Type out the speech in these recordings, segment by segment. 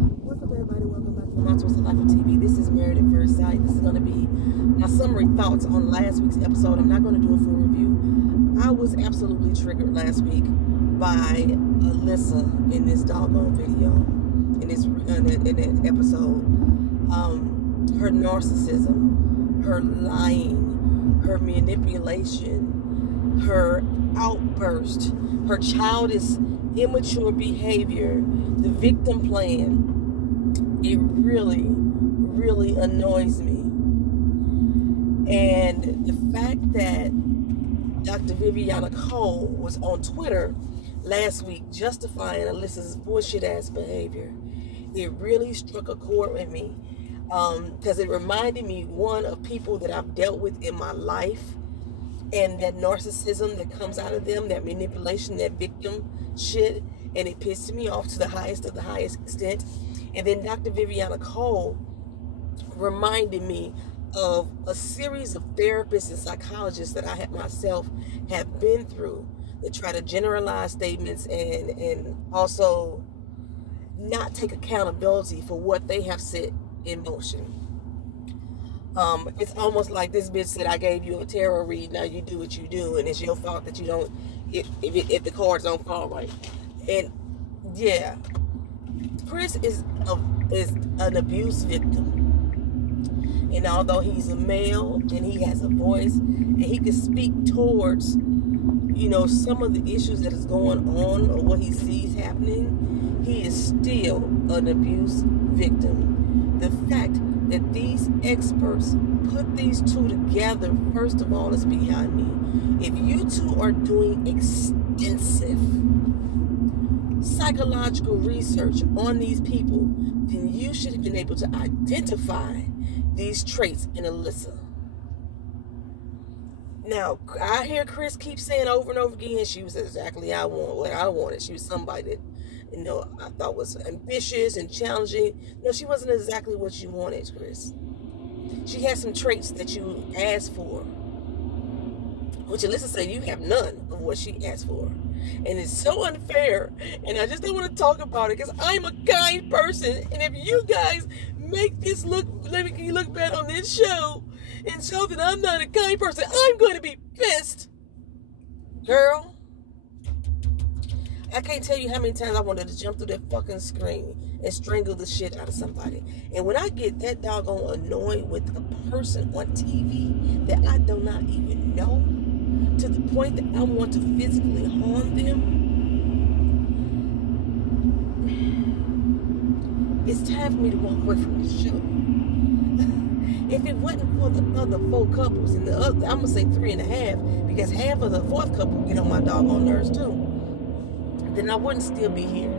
What's up, everybody? Welcome back to My Twisted Life of TV. This is Married at First Sight. This is going to be my summary thoughts on last week's episode. I'm not going to do a full review. I was absolutely triggered last week by Alyssa in this doggone video, in that episode. Her narcissism, her lying, her manipulation, her outburst, her childish, immature behavior, the victim plan. It really, really annoys me. And the fact that Dr. Viviana Cole was on Twitter last week justifying Alyssa's bullshit ass behavior, it really struck a chord with me. Because it reminded me, one, of people that I've dealt with in my life, and that narcissism that comes out of them, that manipulation, that victim shit, and it pissed me off to the highest of the highest extent. And then Dr. Viviana Cole reminded me of a series of therapists and psychologists that I have myself have been through that try to generalize statements and also not take accountability for what they have set in motion. It's almost like this bitch said, I gave you a tarot read, now you do what you do, and it's your fault that you don't, if the cards don't fall right. And yeah, Chris is an abuse victim. And although he's a male and he has a voice and he can speak towards, you know, some of the issues that is going on or what he sees happening, he is still an abuse victim. The fact that these experts put these two together, first of all, is beyond me. If you two are doing extensive psychological research on these people, then you should have been able to identify these traits in Alyssa. Now, I hear Chris keep saying over and over again, she was exactly what I wanted. She was somebody that, you know, I thought was ambitious and challenging. No, she wasn't exactly what you wanted, Chris. She had some traits that you asked for, which Alyssa said you have none of what she asked for. And it's so unfair, and I just don't want to talk about it because I'm a kind person, and if you guys make this look bad on this show and show that I'm not a kind person, I'm going to be pissed. Girl, I can't tell you how many times I wanted to jump through that fucking screen and strangle the shit out of somebody. And when I get that doggone annoyed with a person on TV that I do not even know, to the point that I want to physically harm them, it's time for me to walk away from this show. If it wasn't for the other 4 couples, and the other, I'm going to say 3.5, because half of the 4th couple get on my doggone nerves too, then I wouldn't still be here.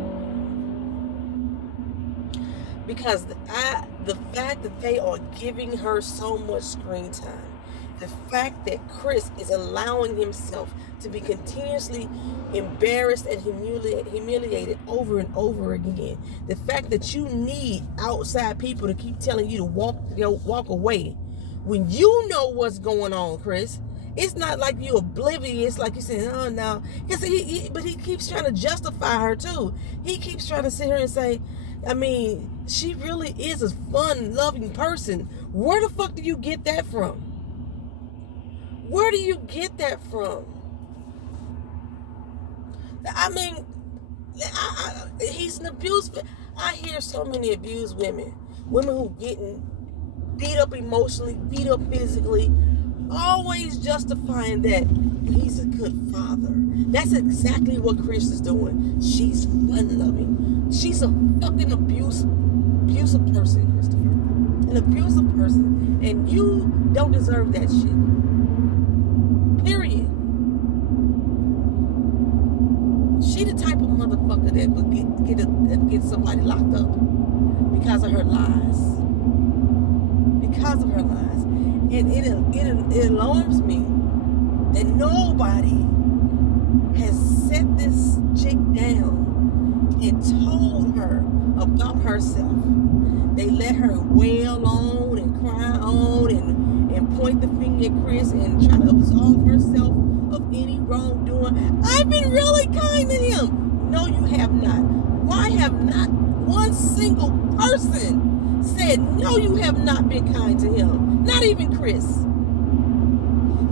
Because the fact that they are giving her so much screen time, the fact that Chris is allowing himself to be continuously embarrassed and humiliated over and over again, the fact that you need outside people to keep telling you to walk away when you know what's going on, Chris. It's not like you're oblivious, like you said, oh no. But he keeps trying to justify her too. He keeps trying to sit here and say, I mean, she really is a fun, loving person. Where the fuck do you get that from? Where do you get that from? I mean, he's an abused. I hear so many abused women who getting beat up emotionally, beat up physically, always justifying that he's a good father. That's exactly what Chris is doing. She's fun-loving. She's a fucking abusive person, Christopher. An abusive person. And you don't deserve that shit. Period. She the type of motherfucker that would get somebody locked up because of her lies. Because of her lies. And it alarms me that nobody has set this chick down and told her about herself. They let her wail on and cry on and point the finger at Chris and try to absolve herself of any wrongdoing. I've been really kind to him. No, you have not. Why have not one single single person said, no, you have not been kind to him. Not even Chris.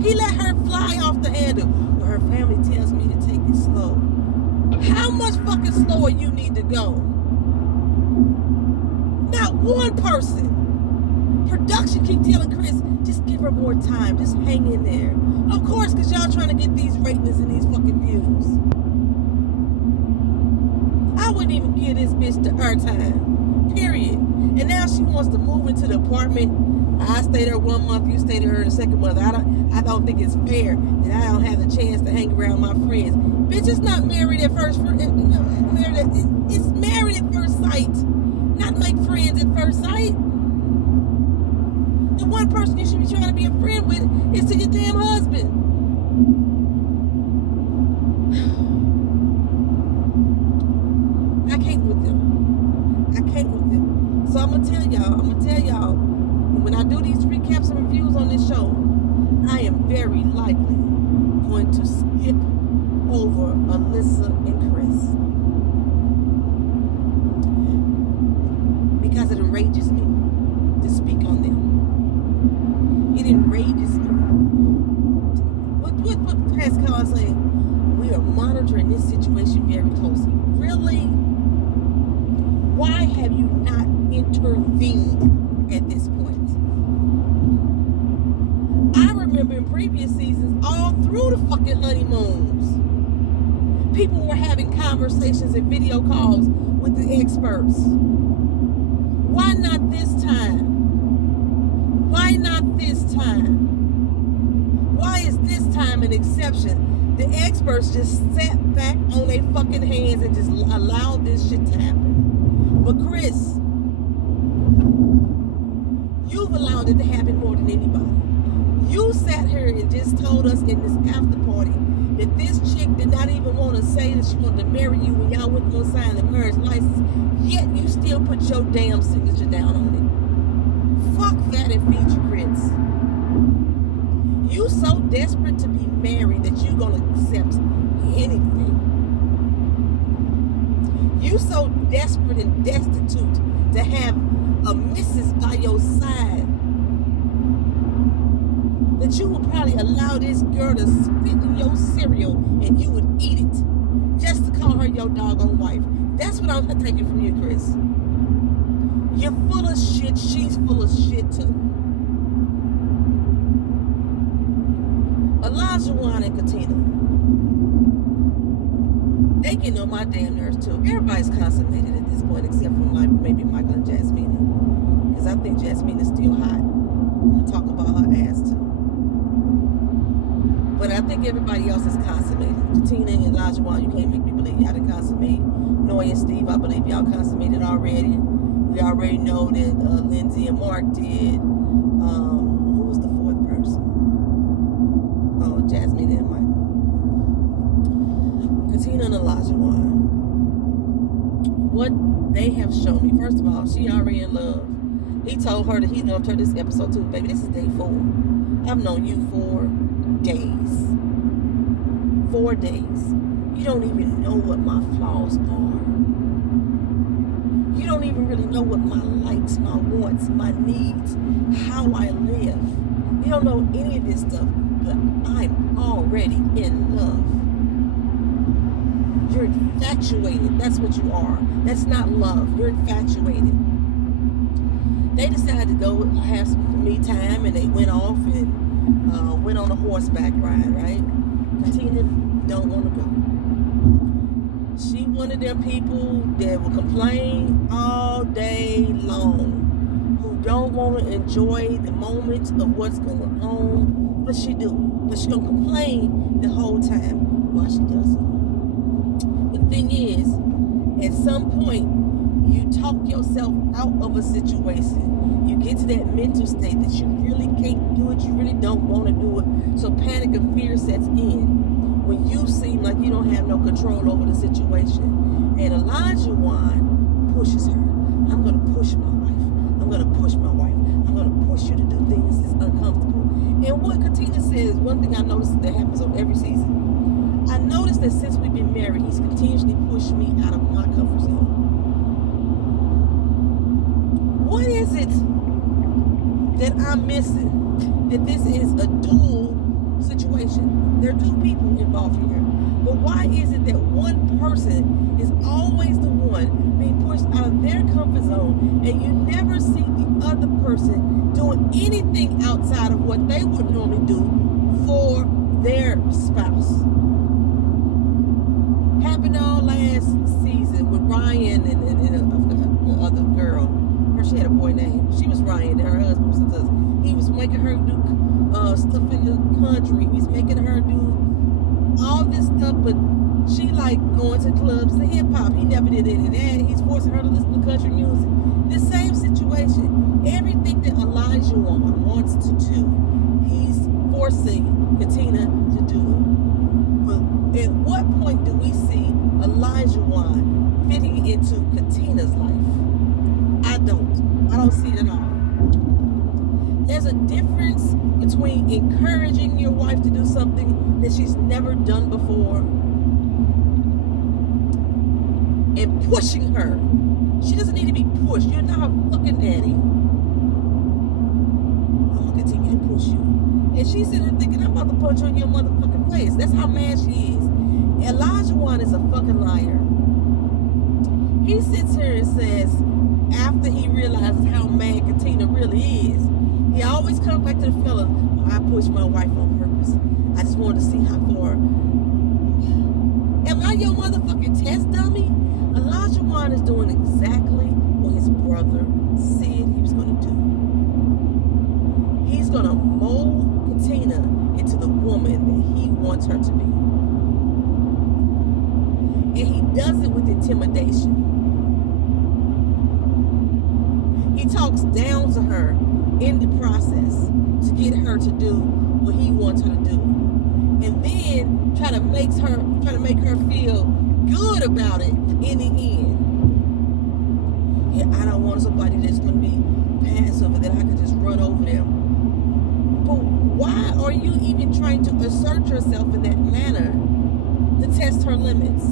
He let her fly off the handle. Well, her family tells me to take it slow. How much fucking slower you need to go? Not one person. Production keep telling Chris, just give her more time. Just hang in there. Of course, because y'all trying to get these ratings and these fucking views. I wouldn't even give this bitch the airtime. Period. And now she wants to move into the apartment. I stay there 1 month, you stay there the second month. I don't think it's fair that I don't have the chance to hang around my friends. Bitch, it's not married at first. It's married at first sight. Not make friends at first sight. The one person you should be trying to be a friend with is to your damn husband. I can't with them. I can't with them. So I'm gonna tell y'all, when I do these recaps and reviews on this show, I am very likely going to skip over Alyssa and Chris. Because it enrages me to speak on them. It enrages me. What Pascal is saying, we are monitoring this situation very closely. Really? Why have you not intervened at this point? I remember in previous seasons, all through the fucking honeymoons, people were having conversations and video calls with the experts. Why not this time? Why not this time? Why is this time an exception? The experts just sat back on their fucking hands and just allowed this shit to happen. But Chris, you've allowed it to happen more than anybody. You sat here and just told us in this after party that this chick did not even want to say that she wanted to marry you when y'all went to go sign the marriage license, yet you still put your damn signature down on it. Fuck that and feed your grits. You so desperate to be married that you're gonna accept anything. You so desperate and destitute to have a missus by your side that you would probably allow this girl to spit in your cereal and you would eat it just to call her your doggone wife. That's what I'm taking from you, Chris. You're full of shit. She's full of shit too. Olajuwon and Katina, they getting on my damn nerves too. Everybody's consummated at this point except for maybe Michael and Jasmine. Because I think Jasmine is still hot. I'm going to talk about her ass too. But I think everybody else is consummated. Katina and Olajuwon, you can't make me believe y'all didn't consummate. Noy and Steve, I believe y'all consummated already. We already know that Lindsay and Mark did. Who was the fourth person? Oh, Jasmine and Michael. Katina and Olajuwon. What they have shown me, first of all, she already in love. He told her that he loved her this episode too. Baby, this is day 4. I've known you 4 days. 4 days. You don't even know what my flaws are. You don't even really know what my likes, my wants, my needs, how I live. You don't know any of this stuff, but I'm already in love. You're infatuated. That's what you are. That's not love. You're infatuated. They decided to go have some me time, and they went off and went on a horseback ride, right? Katina don't want to go. She one of them people that will complain all day long, who don't want to enjoy the moments of what's going on, but she do. But she gonna complain the whole time while she does it. The thing is, at some point, you talk yourself out of a situation. You get to that mental state that you really can't do it. You really don't want to do it. So panic and fear sets in when you seem like you don't have no control over the situation. And Olajuwon pushes her. I'm going to push my wife. I'm going to push my wife. I'm going to push you to do things that's uncomfortable. And what Katina says, one thing I noticed that happens on every season, I noticed that since we've been married, he's continuously pushed me out of my comfort zone. is it that I'm missing? That this is a dual situation. There are two people involved here. But why is it that one person is always the one being pushed out of their comfort zone, and you never see the other person doing anything outside of what they would normally do for their spouse? Happened all last season with Ryan and the other girl. She had a boy name. She was Ryan, and her husband was Sister. He was making her do stuff in the country. He's making her do all this stuff, but she like going to clubs to hip hop. He never did any of that. He's forcing her to listen to country music. The same situation. Everything that Elijah wants to do, he's forcing Katina to do it. But at what point do we see Elijah fitting into Katina's life? I don't see it at all. There's a difference between encouraging your wife to do something that she's never done before and pushing her. She doesn't need to be pushed. You're not her fucking daddy. I'm gonna continue to push you. And she's sitting there thinking, I'm about to punch you in your motherfucking face. That's how mad she is. Elijah is a fucking liar. He sits here and says, after he realizes how mad Katina really is, he always comes back to the fellas. Oh, I pushed my wife on purpose. I just wanted to see how far. Am I your motherfucking test dummy? Elijah is doing exactly what his brother said he was going to do. He's going to mold Katina into the woman that he wants her to be. And he does it with intimidation. He talks down to her in the process to get her to do what he wants her to do, and then try to make her feel good about it in the end. Yeah, I don't want somebody that's going to be passive and that I can just run over them. But why are you even trying to assert yourself in that manner to test her limits?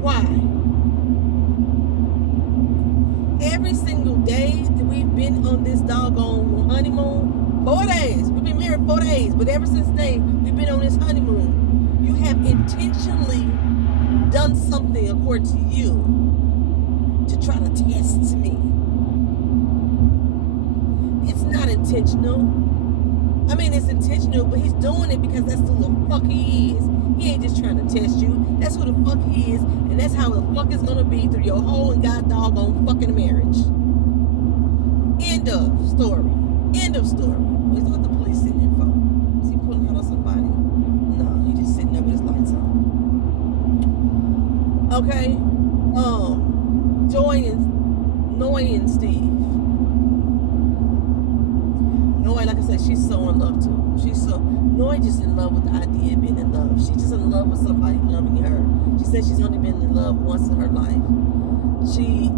Why? Every single day that we've been on this doggone honeymoon, 4 days. We've been married 4 days, but ever since day we've been on this honeymoon, you have intentionally done something according to you to try to test me. It's not intentional. I mean, it's intentional, but he's doing it because that's who the fuck he is. He ain't just trying to test you. That's who the fuck he is, and that's how the fuck it's gonna be through your whole and god doggone fucking marriage. End of story. End of story. What's what the police sitting there for? Is he pulling out on somebody? No, he just sitting there with his lights on. Okay. Noy and Steve. Noy, like I said, she's so in love too. Noy just in love with the idea of being in love. She's just in love with somebody loving her. She said she's only been in love once in her life. She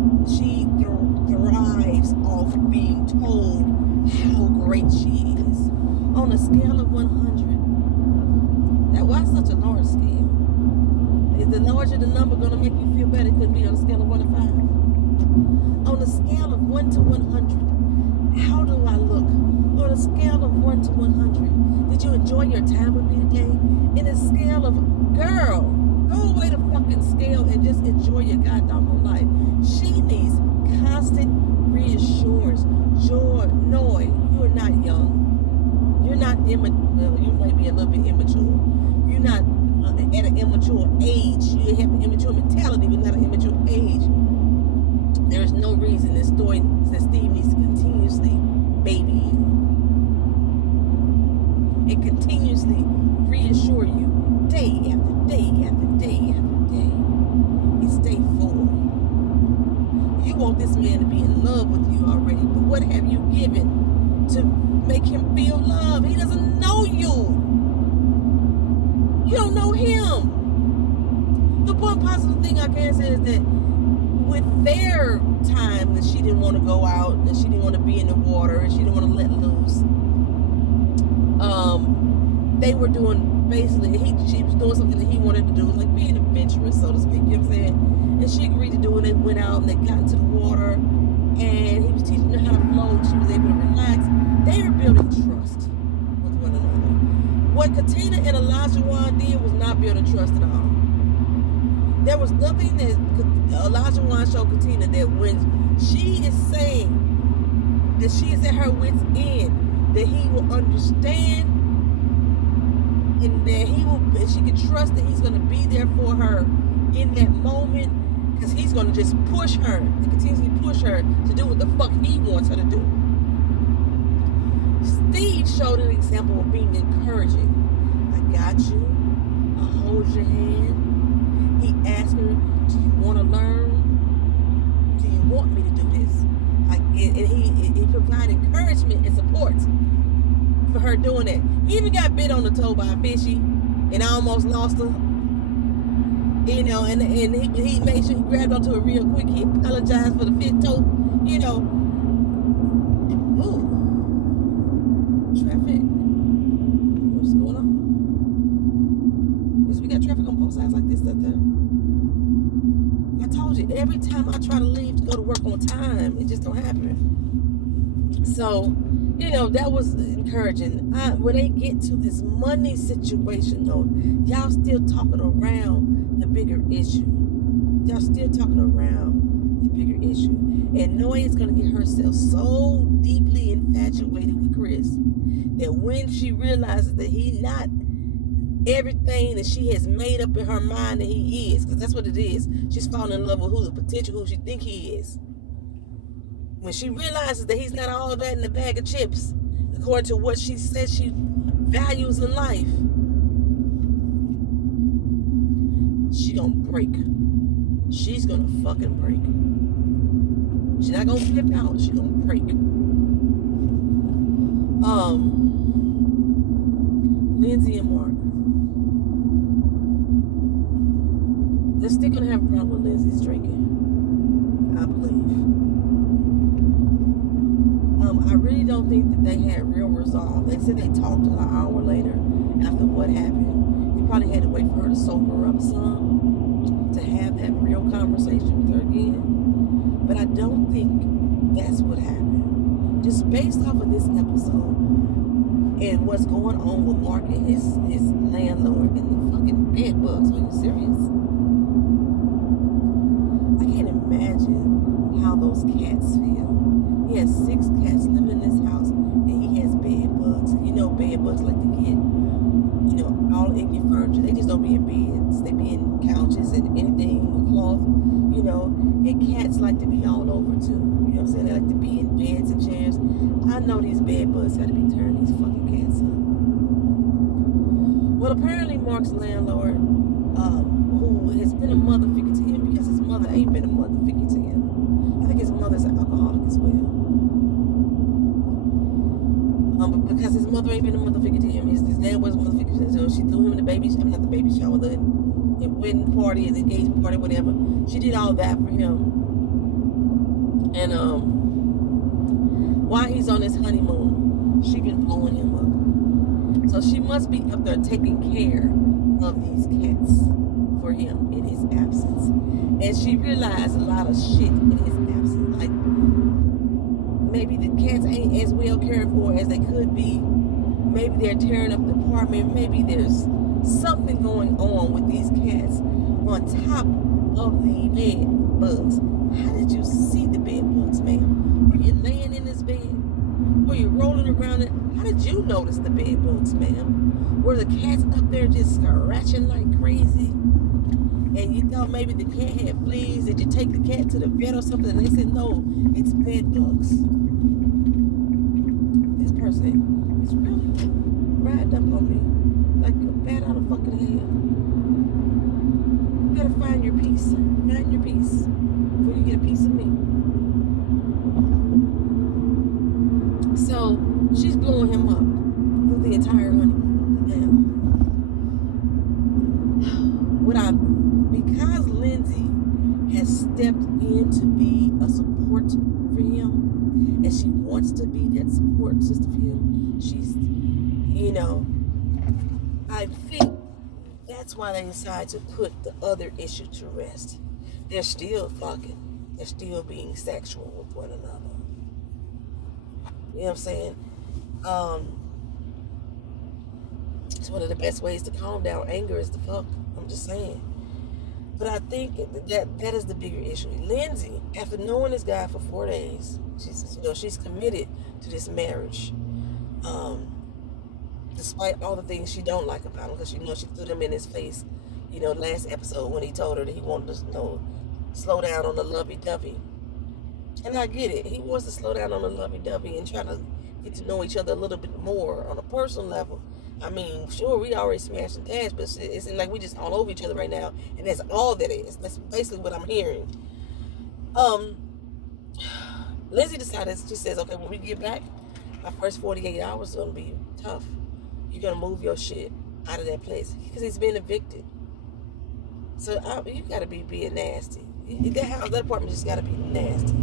thrives off being told how great she is. On a scale of 100. Now, why such a large scale? Is the larger the number going to make you feel better? It could be on a scale of 1 to 5. On a scale of 1 to 100, how do I look? On a scale of 1 to 100, did you enjoy your time with me today? In a scale of, girl, go away the fucking scale and just enjoy your goddamn life. She needs constant reassurance. Joy, Noy, you are not young. You're not immature. You might be a little bit immature. You're not at an immature age. You have an immature mentality, but not an immature age. There is no reason that Steve needs to continuously baby you and continuously reassure you day after day after day after day. It's day 4. You want this man to be in love with you already, but what have you given to make him feel love? He doesn't know you. You don't know him. The one positive thing I can say is that with their time that she didn't want to go out and she didn't want to be in the water and she didn't want to let loose, they were doing basically, she was doing something that he wanted to do, like being adventurous, so to speak, you know what I'm saying? And she agreed to do it. They went out and they got into the water and he was teaching her how to what Katina and Elijah did was not build a trust at all. There was nothing that Elijah showed Katina that when she is saying that she is at her wit's end, that he will understand, and that she can trust that he's going to be there for her in that moment, because he's going to just push her and continuously push her to do what the fuck he wants her to do. Steve showed an example of being encouraging. I got you. I'll hold your hand. He asked her, do you want to learn? Do you want me to do this? And he provided encouragement and support for her doing it. He even got bit on the toe by a fishy and almost lost her. You know, and he made sure he grabbed onto it real quick. He apologized for the fifth toe. You know. Ooh. Traffic. What's going on? Yes, we got traffic on both sides like this, up there. I told you, every time I try to leave to go to work on time, it just don't happen. So, you know, that was encouraging. When they get to this money situation, though, y'all still talking around the bigger issue. Y'all still talking around the bigger issue. And Noe is going to get herself so deeply infatuated with Chris that when she realizes that he's not everything that she has made up in her mind that he is, because that's what it is. She's falling in love with who she think he is. When she realizes that he's not all that in a bag of chips, according to what she says she values in life, she gonna break. She's gonna fucking break. She's not gonna flip out. She's gonna break. Lindsay and Mark. They're still gonna have a problem with Lindsay's drinking, I believe. I really don't think that they had real resolve. They said they talked an hour later after what happened. He probably had to wait for her to sober up some to have that real conversation with her again. But I don't think that's what happened. Just based off of this episode and what's going on with Mark and his landlord and the fucking bed bugs. Are you serious? I can't imagine how those cats feel. He has 6 cats living in this house, and he has bed bugs. You know, bed bugs like to get, you know, all in your furniture. They just don't be in beds. They be in couches and anything with cloth, you know. And cats like to be all over too. You know what I'm saying? They like to be in beds and chairs. I know these bed bugs had to be turning these fucking cats up. Well, apparently Mark's landlord, who has been a mother figure to him because his mother ain't been a mother figure to him. I think his mother's an alcoholic as well. Because his mother ain't been a mother figure to him. His dad was a mother figure to him. She threw him in the baby, not the baby shower, the wedding party, the engagement party, whatever. She did all that for him. And while he's on his honeymoon, she been blowing him up. So she must be up there taking care of these cats for him in his absence. And she realized a lot of shit in his absence. Like, maybe the cats ain't as well cared for as they could be. Maybe they're tearing up the apartment. Maybe there's something going on with these cats on top of the bed bugs. How did you see the bed bugs, ma'am? Were you laying in this bed? Were you rolling around it? How did you notice the bed bugs, ma'am? Were the cats up there just scratching like crazy? And you thought maybe the cat had fleas? Did you take the cat to the vet or something? And they said, no, it's bed bugs. This person is really riding up on me like a bat out of fucking hell. You better find your peace, sir. Find your peace before you get a piece of me. So she's blowing him up through the entire honeymoon. Because Lindsay has stepped in to be a support for him, and she wants to be that support system for him, she's, you know, I think that's why they decided to put the other issue to rest. They're still fucking. They're still being sexual with one another. You know what I'm saying? It's one of the best ways to calm down anger is to fuck. I'm just saying. But I think that is the bigger issue. Lindsay, after knowing this guy for 4 days, she's committed to this marriage. Despite all the things she don't like about him, because she threw them in his face, last episode when he told her that he wanted to, slow down on the lovey-dovey. And I get it. He wants to slow down on the lovey-dovey and try to get to know each other a little bit more on a personal level. I mean, sure, we already smashed and dashed, but it's like we just all over each other right now, and that's all that is. That's basically what I'm hearing. Lindsay decided, she says, okay, when we get back, my first 48 hours is going to be tough. You're going to move your shit out of that place, because he's been evicted. So you got to be being nasty. That apartment just got to be nasty.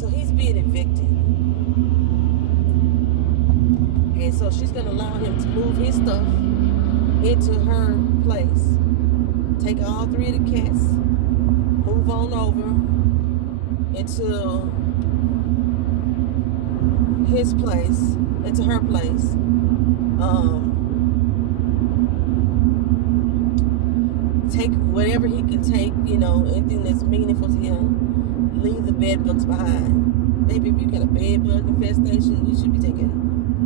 So he's being evicted. And so she's going to allow him to move his stuff into her place. Take all 3 of the cats, move on over into his place, into her place. Take whatever he can take, anything that's meaningful to him. Leave the bed bugs behind. Baby, if you got a bed bug infestation, you should be taking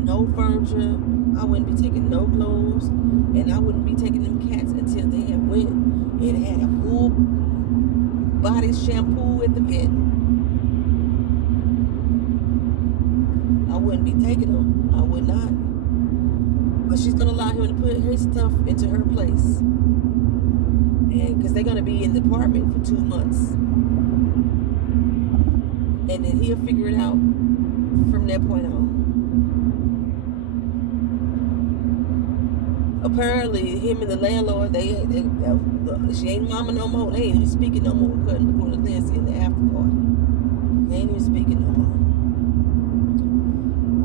no furniture. I wouldn't be taking no clothes, and I wouldn't be taking them cats until they have went and had a full body shampoo at the vet. I wouldn't be taking them. I would not. But she's gonna allow him to put his stuff into her place, and because they're gonna be in the apartment for 2 months, and then he'll figure it out from that point on. Apparently, him and the landlord, she ain't mama no more. They ain't even speaking no more, according to Lindsay in the after party. They ain't even speaking no more.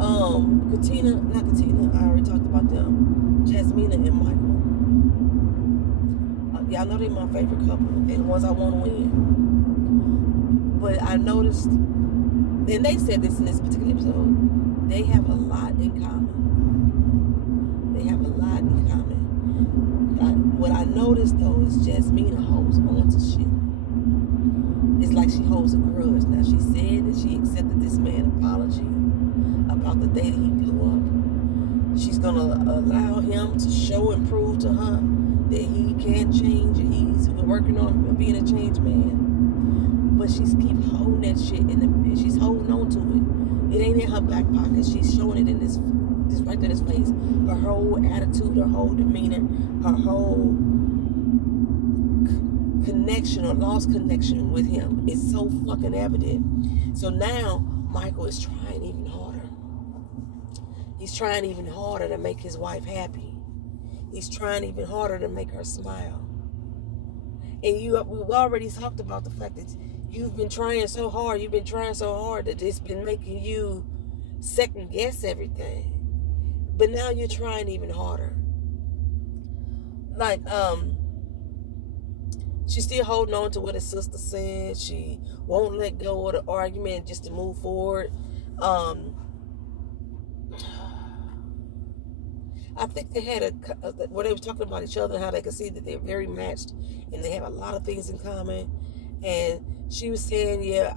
Not Katina, I already talked about them. Jasmina and Michael. Y'all know they're my favorite couple. They're the ones I want to win. But I noticed, and they said this in this particular episode, they have a lot in common. They have a lot in common. What I noticed, though, is Jasmina holds on to shit. It's like she holds a grudge. Now, she said that she accepted this man's apology about the day that he blew up. She's going to allow him to show and prove to her that he can change, and he's working on being a change man. But she's keep holding that shit she's holding on to it. It ain't in her back pocket. She's showing it in this right there in his face. Her whole attitude, her whole demeanor, her whole connection or lost connection with him is so fucking evident. So now Michael is trying even harder. He's trying even harder to make his wife happy. He's trying even harder to make her smile. And we've already talked about the fact that you've been trying so hard that it's been making you second guess everything. But now you're trying even harder. Like, she's still holding on to what his sister said. She won't let go of the argument just to move forward. I think they had where they were talking about each other, how they could see that they're very matched and they have a lot of things in common. And she was saying, yeah,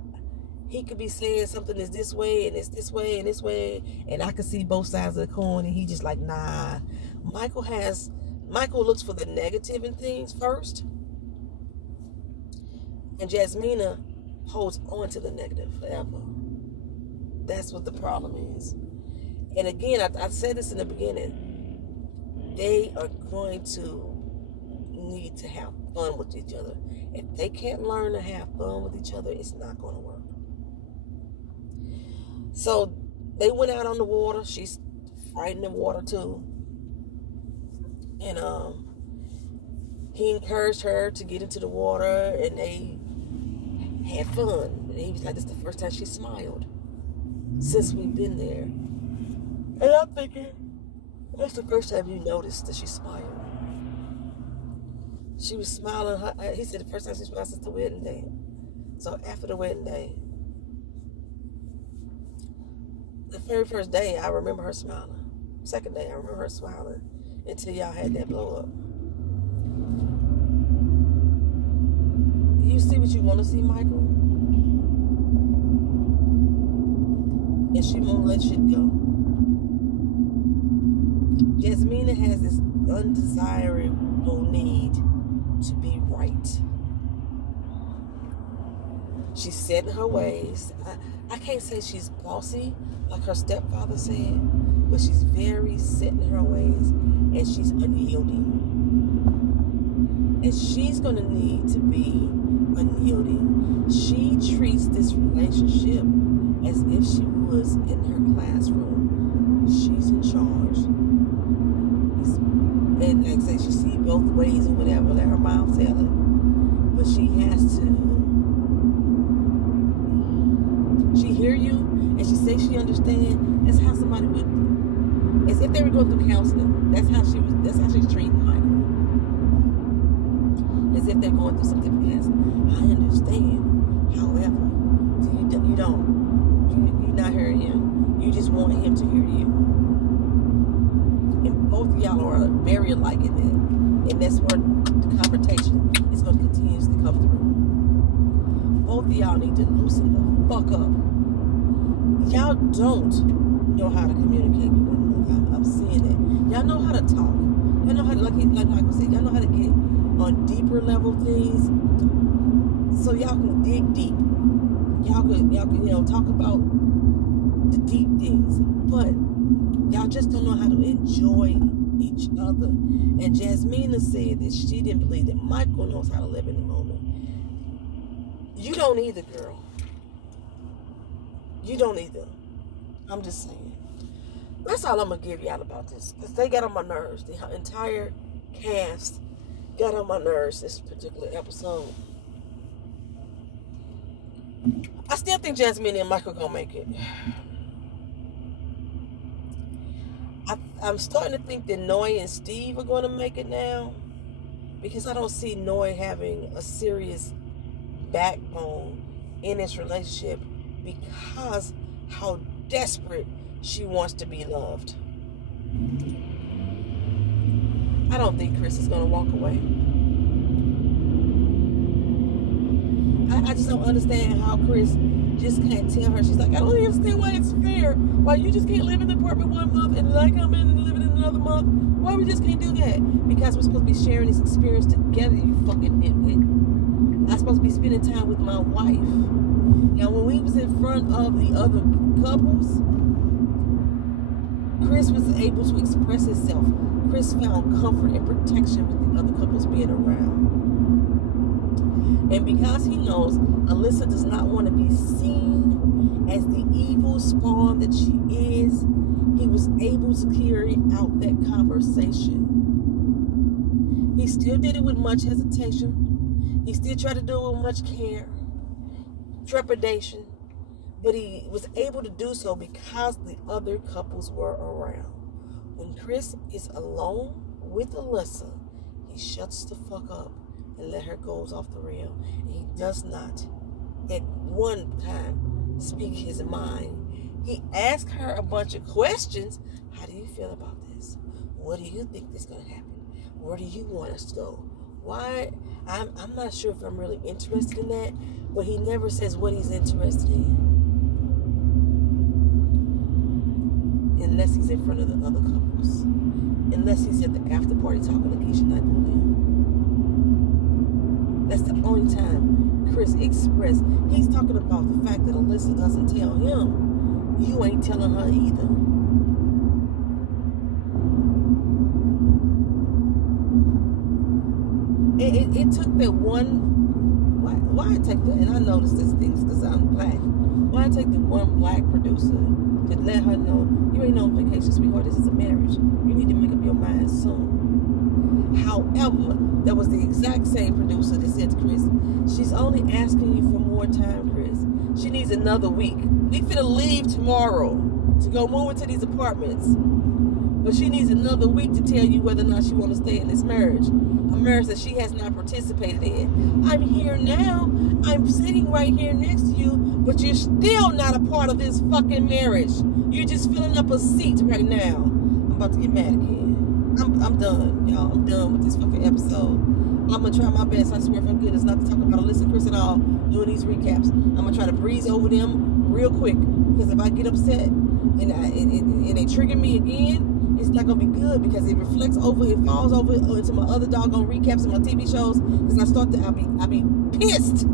he could be saying something is this way and it's this way and this way, and I could see both sides of the coin, and he just like, nah. Michael looks for the negative in things first, and Jasmina holds on to the negative forever. That's what the problem is. And again, I said this in the beginning, they are going to need to have fun with each other. If they can't learn to have fun with each other, it's not going to work. So they went out on the water. She's fighting the water too. And he encouraged her to get into the water, and they had fun. And he was like, this is the first time she smiled since we've been there. And I'm thinking, that's the first time you noticed that she smiled. She was smiling. He said the first time she smiled since the wedding day. So after the wedding day, the very first day, I remember her smiling. Second day, I remember her smiling. until y'all had that blow up. You see what you want to see, Michael? And she won't let shit go. Jasmina has this undesirable need to be right. She's set in her ways. I can't say she's bossy like her stepfather said, but she's very set in her ways, and she's unyielding. And she's going to need to be unyielding. She treats this relationship as if she was in her classroom. She's in charge. And like I say, she sees both ways or whatever, let her mouth tell it. But she has to. She hear you, and she says she understands. That's how somebody would, as if they were going through counseling. That's how she's treating Michael. As if they're going through some type of counseling. I understand. However, you don't. You're not hearing him. You just want him to hear you. And both of y'all are very alike in that. And that's where the confrontation is going to continuously come through. Both of y'all need to loosen the fuck up. Y'all don't know how to communicate with one another. I'm seeing it. Y'all know how to talk. Y'all know how to, like Michael said, y'all know how to get on deeper level things. So y'all can dig deep. Y'all can talk about the deep things. But y'all just don't know how to enjoy each other. And Jasmina said that she didn't believe that Michael knows how to live in the moment. You don't either, girl. You don't either. I'm just saying. That's all I'm going to give y'all about this. Because they got on my nerves. The entire cast got on my nerves this particular episode. I still think Jasmine and Michael going to make it. I'm starting to think that Noy and Steve are going to make it now. Because I don't see Noy having a serious backbone in this relationship. Because how desperate she wants to be loved. I don't think Chris is going to walk away. I just don't understand how Chris just can't tell her. She's like, I don't understand why it's fair. Why you just can't live in the apartment 1 month and then I come in and live in another month. Why we just can't do that? Because we're supposed to be sharing this experience together, you fucking nitwit. I'm supposed to be spending time with my wife. Now, when we was in front of the other couples, Chris was able to express himself. Chris found comfort and protection with the other couples being around. And because he knows Alyssa does not want to be seen as the evil spawn that she is, he was able to carry out that conversation. He still did it with much hesitation. He still tried to do it with much care, trepidation, but he was able to do so because the other couples were around. When Chris is alone with Alyssa, he shuts the fuck up and let her go off the rail. And he does not, at one time, speak his mind. He asks her a bunch of questions. How do you feel about this? What do you think is going to happen? Where do you want us to go? Why? I'm not sure if I'm really interested in that, but he never says what he's interested in. Unless he's in front of the other couples. Unless he's at the after party talking to Keisha Napoleon. That's the only time Chris expressed. He's talking about the fact that Alyssa doesn't tell him. You ain't telling her either. It took that one. Why I take that? And I noticed these things because I'm black. Why I take the one black producer to let her know you ain't on vacation, sweetheart. This is a marriage. You need to make up your mind soon. However, that was the exact same producer that said to Chris, she's only asking you for more time, Chris. She needs another week. We finna leave tomorrow to go move into these apartments. But she needs another week to tell you whether or not she want to stay in this marriage. A marriage that she has not participated in. I'm here now. I'm sitting right here next to you, but you're still not a part of this fucking marriage. You're just filling up a seat right now. I'm about to get mad again. I'm done, y'all. I'm done with this fucking episode. I'm gonna try my best, I swear for goodness, not to talk about Alyssa Chris at all doing these recaps. I'm gonna try to breeze over them real quick, because if I get upset and they trigger me again, it's not gonna be good, because it reflects over, it falls over into my other doggone recaps and my TV shows. Because I'll be pissed.